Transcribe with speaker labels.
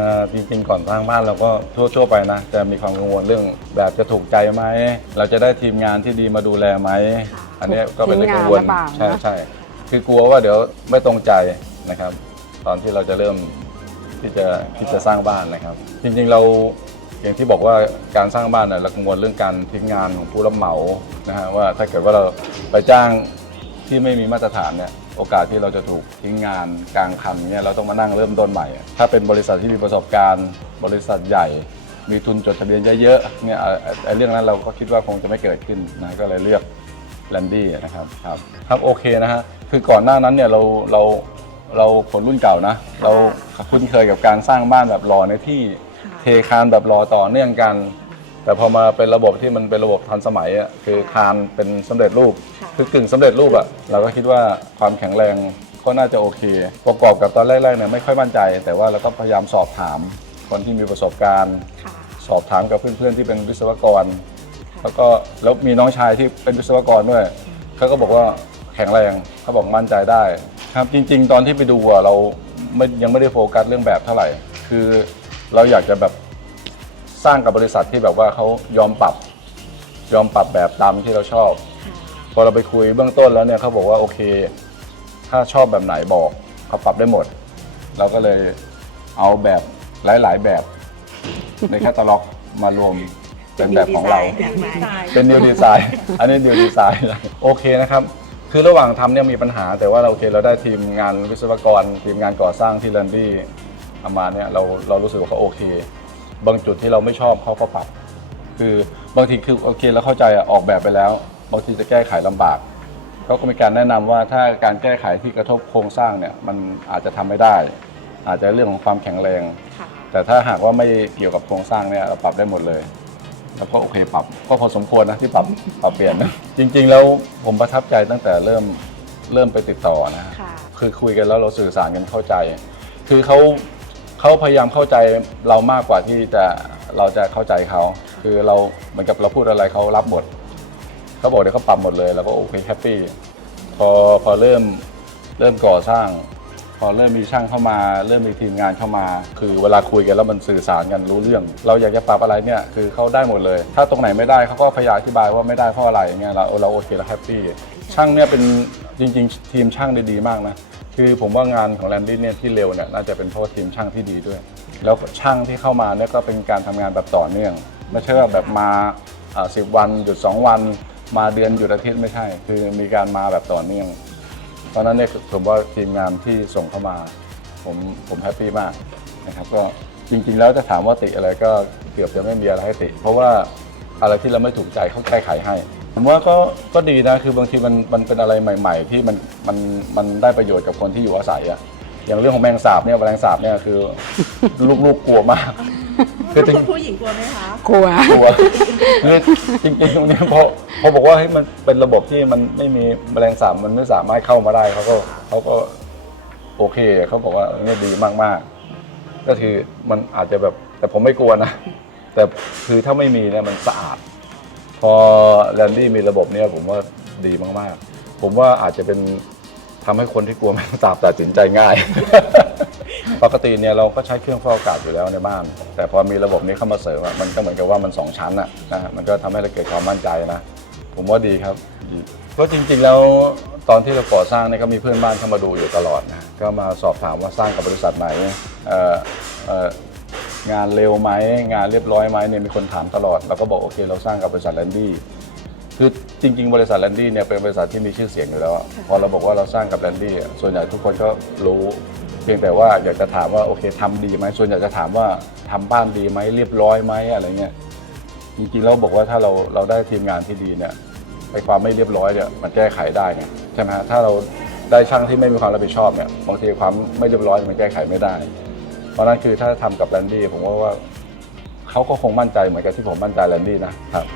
Speaker 1: อ่าจริงๆก่อนสร้างบ้านเราก็ทั่วๆไปนะจะมีความกังวลเรื่องแบบจะถูกใจไหมเราจะได้ทีมงานที่ดีมาดูแลไหมอันเนี้ยก็เป็นเรื่องกังวล
Speaker 2: ทีมงานลำบากนะ
Speaker 1: ใช่ใช่คือกลัวว่าเดี๋ยวไม่ตรงใจนะครับ ตอนที่เราจะเริ่มที่จะที่จะสร้างบ้านนะครับ จริงๆเราอย่างที่บอกว่าการสร้างบ้านเนี่ยเรากังวลเรื่องการทิ้งงานของผู้รับเหมานะฮะว่าถ้าเกิดว่าเราไปจ้างที่ไม่มีมาตรฐานเนี่ย โอกาสที่เราจะถูกทิ้งงานกลางคันเนี่ยเราต้องมานั่งเริ่มต้นใหม่ ถ้าเป็นบริษัทที่มีประสบการณ์ บริษัทใหญ่ มีทุนจดทะเบียนเยอะๆเนี่ยเอ่อไอ้เรื่องนั้นเราก็คิดว่าคงจะไม่เกิดขึ้นนะก็เลยเลือกแลนดี้นะครับครับครับโอเคนะฮะคือก่อนหน้านั้นเนี่ยเราเราเราคนรุ่นเก่านะ เราคุ้นเคยกับการสร้างบ้านแบบรอในที่เทคานแบบรอต่อเนื่องกัน แต่พอมาเป็นระบบที่มันเป็นระบบทันสมัยอะคือคานเป็นสำเร็จรูป
Speaker 3: ค่ะ
Speaker 1: คือกึ่งสำเร็จรูปอะเราก็คิดว่าความแข็งแรงก็น่าจะโอเค ประกอบกับตอนแรกๆเนี่ยไม่ค่อยมั่นใจ แต่ว่าเราก็พยายามสอบถามคนที่มีประสบการณ์
Speaker 3: ค่ะ
Speaker 1: สอบถามกับเพื่อนๆที่เป็นวิศวกรแล้วก็แล้วมีน้องชายที่เป็นวิศวกรด้วยเขาก็บอกว่าแข็งแรงเขาบอกมั่นใจได้ ครับจริง ๆ ตอนที่ไปดูอะเราไม่ยังไม่ได้โฟกัสเรื่องแบบเท่าไหร่ คือเราอยากจะแบบ สร้างกับบริษัทที่แบบว่าเขายอมปรับ ยอมปรับแบบตามที่เราชอบ พอเราไปคุยเบื้องต้นแล้วเนี่ยเขาบอกว่าโอเค ถ้าชอบแบบไหนบอกเขาปรับได้หมด เราก็เลยเอาแบบหลาย ๆ แบบในแคตตาล็อกมารวมเป็นแบบของเรา
Speaker 3: เป็นดีไซน์
Speaker 1: เป็น new design อันนี้ new design โอเคนะครับ คือระหว่างทำเนี่ยมีปัญหา แต่ว่าเราโอเคเราได้ทีมงานวิศวกร ทีมงานก่อสร้างที่แลนดี้เอามาเนี่ยเราเรารู้สึกว่าเขาโอเค บางจุดที่เราไม่ชอบเขาก็ปรับ คือบางทีคือโอเคเราเข้าใจอะออกแบบไปแล้ว บางทีจะแก้ไขลำบากเขาก็มีการแนะนำว่าถ้าการแก้ไขที่กระทบโครงสร้างเนี่ยมันอาจจะทำไม่ได้ อาจจะเรื่องของความแข็งแรง
Speaker 3: ค่ะ
Speaker 1: แต่ถ้าหากว่าไม่เกี่ยวกับโครงสร้างเนี่ยเราปรับได้หมดเลย แล้วก็โอเคปรับก็พอสมควรนะที่ปรับปรับเปลี่ยนนะ จริง ๆ แล้วผมประทับใจตั้งแต่เริ่มเริ่มไปติดต่อนะฮะ
Speaker 3: ค่ะ
Speaker 1: คือคุยกันแล้วเราสื่อสารกันเข้าใจ คือเขา เขาพยายามเข้าใจเรามากกว่าที่จะเราจะเข้าใจเขา คือเราเหมือนกับเราพูดอะไรเขารับหมด เขาบอกเดี๋ยวเขาปรับหมดเลยเราก็โอเคแฮปปี้พอพอเริ่มเริ่มก่อสร้าง พอเริ่มมีช่างเข้ามา เริ่มมีทีมงานเข้ามา คือเวลาคุยกันแล้วมันสื่อสารกันรู้เรื่อง เราอยากจะปรับอะไรเนี่ยคือเขาได้หมดเลย ถ้าตรงไหนไม่ได้เขาก็พยายามอธิบายว่าไม่ได้เพราะอะไรอย่างเงี้ยเราเราโอเคเราแฮปปี้ช่างเนี่ยเป็นจริง ๆ ทีมช่างได้ดีมากนะ คือผมว่างานของแลนดี้เนี่ยที่เร็วเนี่ยน่าจะเป็นเพราะทีมช่างที่ดีด้วย แล้วช่างที่เข้ามาเนี่ยก็เป็นการทำงานแบบต่อเนื่อง ไม่ใช่ว่าแบบมาสิบวันหยุดสองวัน มาเดือนหยุดอาทิตย์ไม่ใช่ คือมีการมาแบบต่อเนื่องตอนนั้นเนี่ยผมว่าทีมงานที่ส่งเข้ามา ผมผมแฮปปี้มากนะครับก็จริงๆแล้วจะถามว่าติอะไรก็เกือบจะไม่มีอะไรให้ติ เพราะว่าอะไรที่เราไม่ถูกใจเขาแก้ไขให้ ผมว่าก็ก็ดีนะคือบางทีมันมันเป็นอะไรใหม่ ๆ ที่มันมันมันได้ประโยชน์กับคนที่อยู่อาศัยอะอย่างเรื่องของแมงสาบเนี่ยแมลงสาบเนี่ยคือ ลูกๆกลัวมาก คือจริง
Speaker 3: คุณผู้หญิงกลัวไหมคะ
Speaker 2: กลัว
Speaker 1: กลัวคือจริงๆตรงเนี้ยพอพอบอกว่าเฮ้ยมันเป็นระบบที่มันไม่มีแมลงสาบมันไม่สามารถเข้ามาได้เขาก็เขาก็โอเคเขาบอกว่าเนี่ยดีมากๆ ก็คือมันอาจจะแบบแต่ผมไม่กลัวนะ แต่คือถ้าไม่มีเนี่ยมันสะอาด พอแลนดี้มีระบบเนี่ยผมว่าดีมากๆ ผมว่าอาจจะเป็นทำให้คนที่กลัวแมงสาบตัดสินใจง่าย ปกติเนี่ยเราก็ใช้เครื่องฟอกอากาศอยู่แล้วในบ้าน แต่พอมีระบบนี้เข้ามาเสริมอะมันก็เหมือนกับว่ามันสองชั้นอะนะฮะมันก็ทำให้เราเกิดความมั่นใจนะ ผมว่าดีครับดีก็จริงๆแล้วตอนที่เราก่อสร้างเนี่ยก็มีเพื่อนบ้านเข้ามาดูอยู่ตลอดนะก็มาสอบถามว่าสร้างกับบริษัทไหนเอ่อเอ่อ งานเร็วไหมงานเรียบร้อยไหมเนี่ยมีคนถามตลอดเราก็บอกโอเค เราสร้างกับบริษัทแลนดี้คือจริง ๆ บริษัทแลนดี้เนี่ยเป็นบริษัทที่มีชื่อเสียงอยู่แล้วพอเราบอกว่าเราสร้างกับแลนดี้ส่วนใหญ่ทุกคนก็รู้เพียงแต่ว่าอยากจะถามว่าโอเคทำดีไหมส่วนใหญ่จะถามว่าทำบ้านดีไหมเรียบร้อยไหมอะไรเงี้ยจริงๆเราบอกว่าถ้าเราเราได้ทีมงานที่ดีเนี่ยไอความไม่เรียบร้อยเนี่ยมันแก้ไขได้ไงใช่ไหมฮะถ้าเราได้ช่างที่ไม่มีความรับผิดชอบเนี่ยบางทีความไม่เรียบร้อยมันแก้ไขไม่ได้ ราะนั้นคือถ้าทำกับแลนดี้ผมว่าว่าเขาก็คงมั่นใจเหมือนกับที่ผมมั่นใจแลนดี้นะครับ